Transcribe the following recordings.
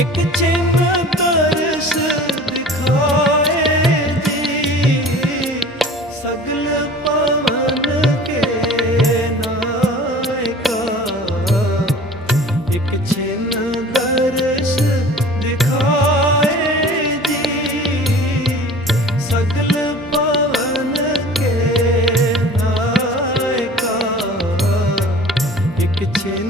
ਇੱਕ ਚਿੰਮ ਤਰਸ ਦਿਖਾਏ ਦੀ ਸਗਲ ਪਵਨ ਕੇ ਨਾਇਕਾ। ਇੱਕ ਚਿੰਮ ਦਰਸ ਦਿਖਾਏ ਦੀ ਸਗਲ ਪਵਨ ਕੇ ਨਾਇਕਾ। ਇੱਕ ਚਿੰਮ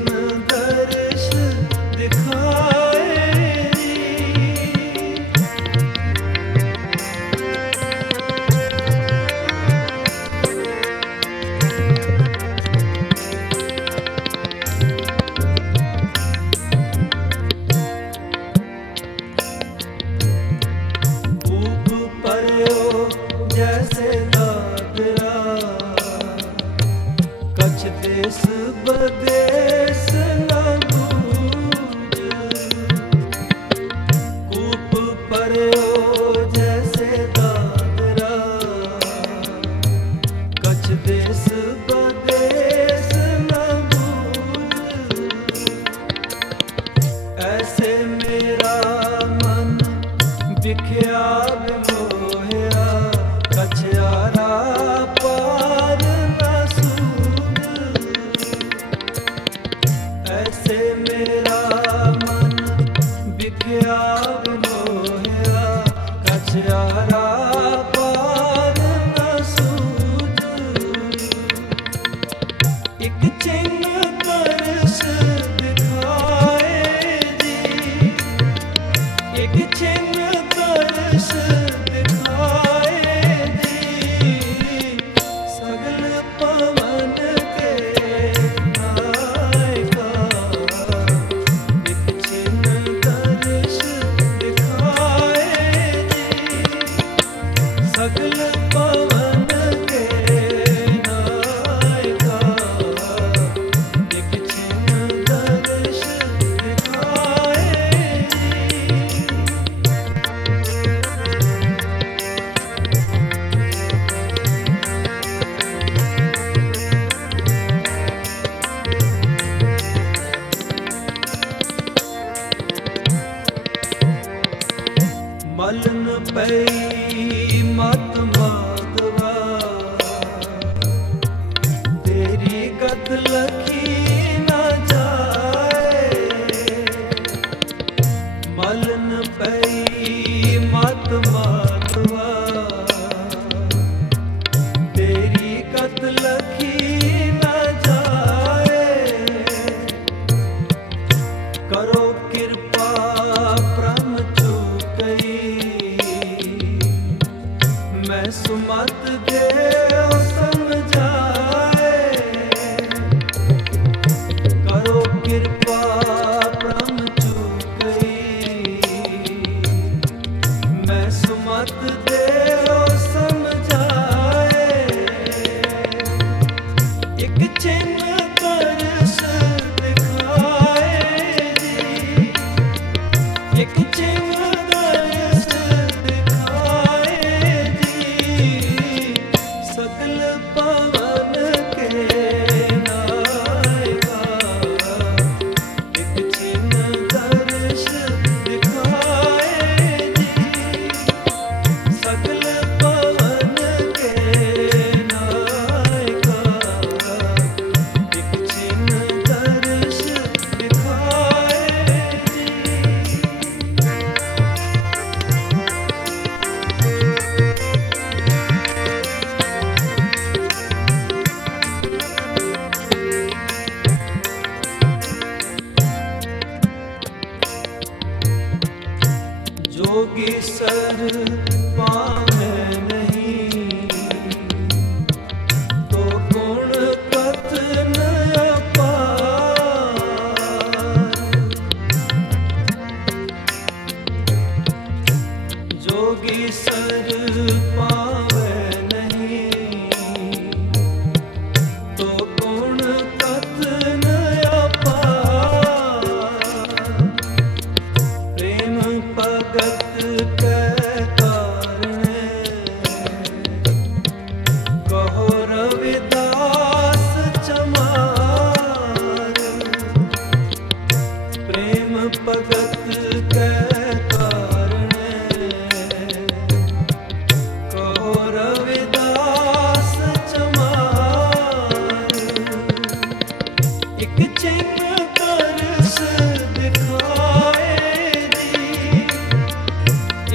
ਇਸ ਬਦੇਸ ਨਾ ਦੂਜ। ਕੂਪ ਪਰਿਓ ਜੈਸੇ ਦਾਦਰਾ ਕਛ ਦੇਸ ਬਦ ਪਈ, ਮਤ ਮਾਦਵਾ ਤੇਰੀ ਕਤ ਲਖੀ ਮਲਨ ਪਈ, ਮਤ ਮਾਦਵਾ ਤੇਰੀ ਕਤ ਲਖੀ ਜਾਏ। ਕਰੋ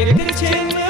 get it, get it,